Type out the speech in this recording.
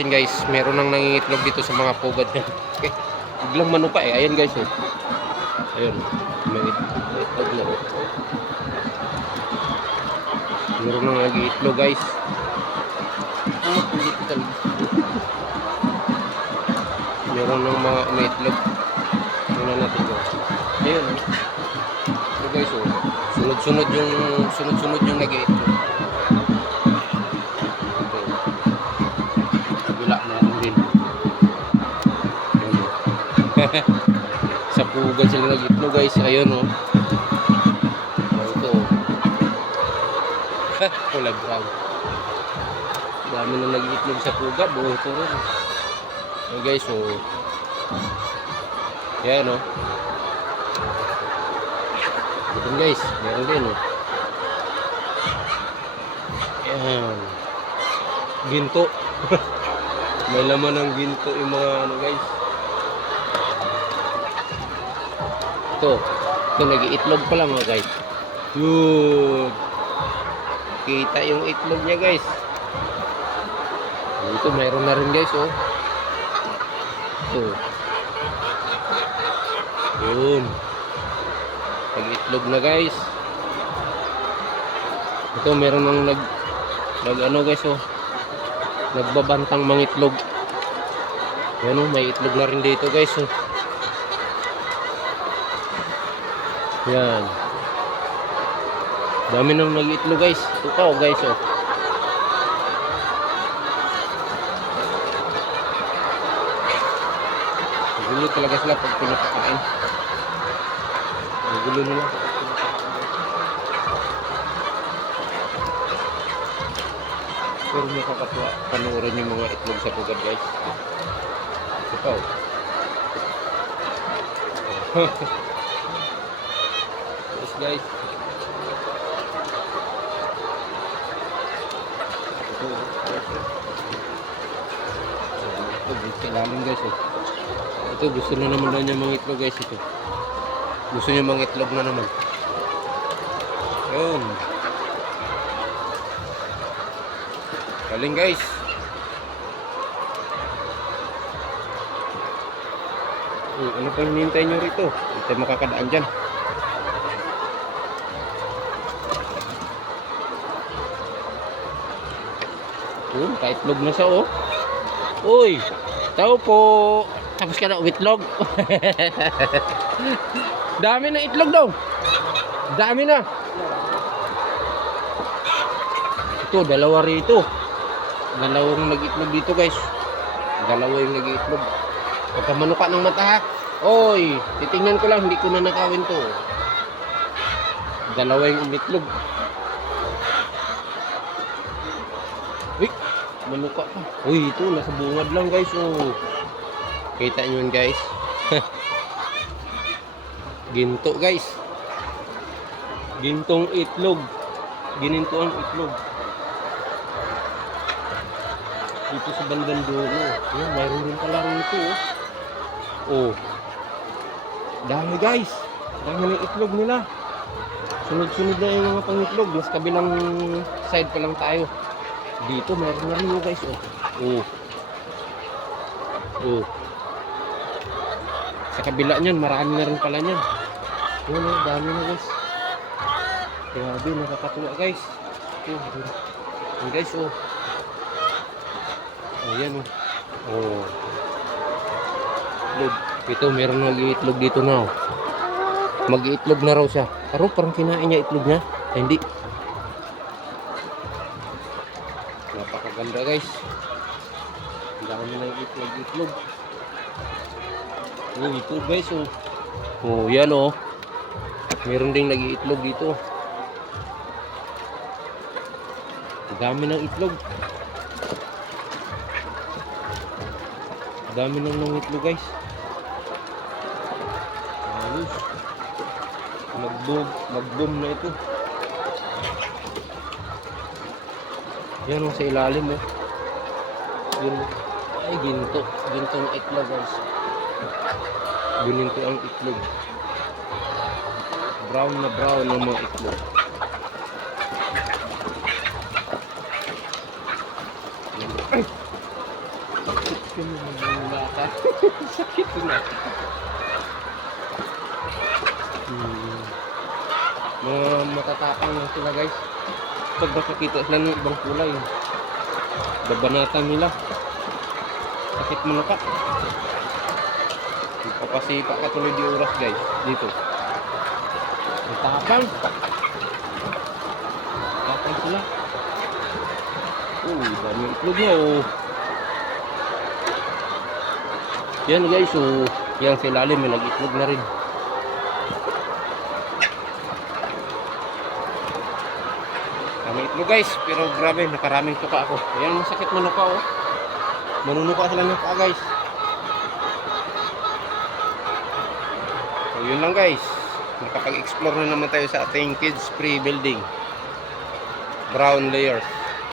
Guys, meron nang nangingitlog dito sa mga pugad yan. Biglang manupa eh. Ayan guys oh. Ayun. May itlog na oh. Meron nang nangingitlog guys. Meron nang mga umiitlog. Tingnan natin oh. Ayun oh. So guys oh. Sunod-sunod yung nag-iitlog. Sa pugad sila nag-itlog guys. Ayun oh. Ito oh. Kulay brown. Dami na nag-itlog sa pugad. Buo ito rin. Ayun guys oh. Yan oh. Ito guys. Meron din oh. Yan. Ginto. May laman ng ginto yung mga ano guys. Ito nag-iitlog pa lang guys. Yun. Kita yung itlog niya guys. Ito mayroon na rin guys oh. Ito. Yun. Nag-itlog na guys. Ito meron nang nag ano guys oh. Nagbabantang mangitlog. Yan oh, may itlog na rin dito guys oh. Yan. Dami nang nag-itlog guys. Ito pa oh guys oh. Magulo talaga sila pag pinapakain. Magulo nila. Pero nakakatuwa panoorin yung mga itlog sa pugad guys. Ito pa oh. Yes guys. Ito kailangan guys oh. Ito gusto na naman daw niya mga itlog guys ito. Gusto niya mga itlog na naman. Yun. Galing guys. Ano pa hinihintay nyo rito? Hindi tayo makakadaan dyan. Kaitlog na siya oh. Uy, tao po. Tapos ka na itlog. Dami na itlog daw. Dami na. Ito, dalawa rito. Dalawang nag-itlog dito guys. Dalawa yung nag-itlog. Pagkamanuka ng mata ha. Oy, titingnan ko lang, hindi ko na nakawin to. Dalawa yung umitlog. Uy, manuka pa. Uy, ito, nasa bungad lang guys. Oh. Kita nyo yun guys. Ginto guys. Gintong itlog. Gininto ang itlog. Dito sa bandang dulo. Ayan, mayroon din pala rin ito oh. Oh. Dami guys. Dami ng itlog nila. Sunod-sunod na yung mga pangitlog. Mas kabilang side pa lang tayo. Dito mayroon na rin guys oh. Oh. Oh. Sa kabila niyan, marami na rin pala niyan. Yun oh, dami na guys. Grabe, nakakatuwa guys. Oh. Ayan guys oh. Ayan oh. Oh. Ito meron nag-iitlog dito na oh. Mag-iitlog na raw siya. Pero parang kinain niya itlog niya. Ay, hindi. Napakaganda guys. Ang dami na itlog. Oh, ito guys oh. Oh, yan oh. Meron ding nag-iitlog dito. Ang dami ng itlog. Ang dami ng itlog guys. Ayos. Mag-boom na ito. Yan oh, sa ilalim oh. Yun. Ay, ginto. Gintong itlog guys. Gininto ang itlog. Brown na brown ng mga itlog. Ay! Kaya magmula ka. Sakit na. Mga matatapang lang sila guys. Pag nakakita sila ng ibang kulay, babanatan nila. Sakit mo na ka. Papasipa ka tuloy di oras guys. Dito. Matapang. Matapang sila. Dami itlog na oh. Yan guys, so yan sa ilalim may nag-itlog na rin. Dami itlog guys, pero grabe, nakaraming tuka ako. Ayan, masakit manuka oh. Manunuka sila ng paa guys. So yun lang guys. Nakapag-explore na naman tayo sa ating kids free building. Brown layers.